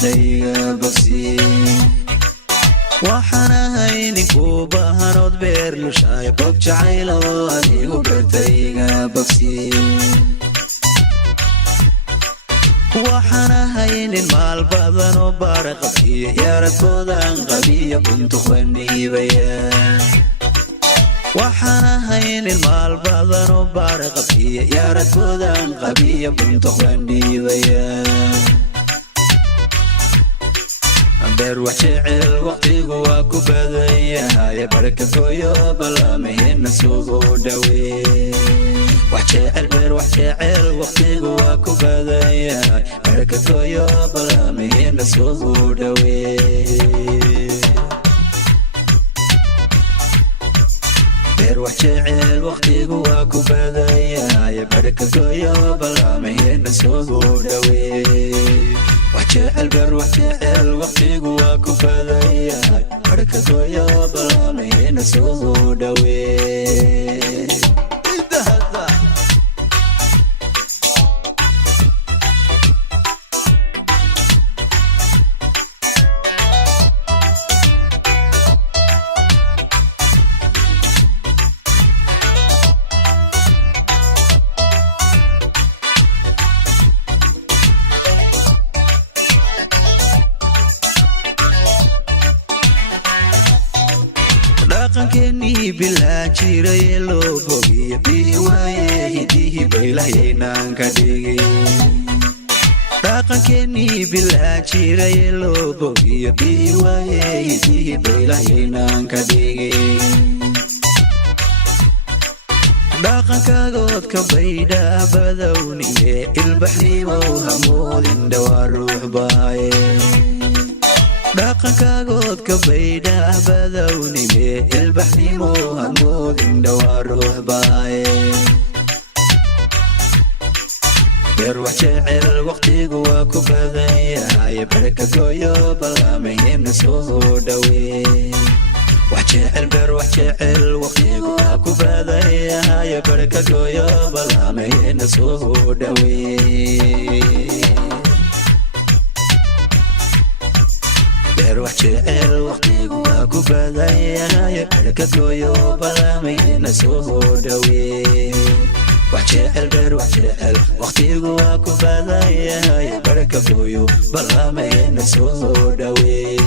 beertayga bogsi waxana hayniku bahanod beer lushay bog jacaylo adigu beertayga bogsi waxana haynin maal badan oo baraqafiya yarad bodan qabiya kuntu qandibaya waxana haynin maal badan oo baraqafiya yarad bodan qabiya kuntu qandibaya beer wax jecel waqtigu waa ku badan yahay baraka gooyo balamaheena soo dhaweey wax jecel beer wax jecel waqtigu waa ku badan yahay baraka gooyo balamaheena soo dhaweey beer wax jecel waqtigu waa ku badan yahay baraka gooyo balamaheena soo dhaweey وجعل بر وجعل وقتي جواك فذايا بركة يا بلامي نسود وين كني بلا جيري لو بوغي بيواي هديه بيلاينان كديغي راقن كني بلا جيري لو بوغي بيواي هديه بيلاينان كديغي راقن كاغود كبيدا بدوني البحري وهمود دوار روح باي dhaqankaagood ka baydha badowniye ilbaxnimo hanmoodin dhawaa ruux baaye beer wax jecel waqtigu waa ku badan yahay baraka gooyo balamaheena soo dhaweey wax jecel beer wax jecel waqtigu waa ku badan yahay baraka gooyo balamaheena soo dhaweey وحجعل وقتك واكو بدايا بركة جويو بلامي نسوه دوي وحجعل بر وحجعل وقتك واكو بدايا بركة جويو بلامي نسوه دوي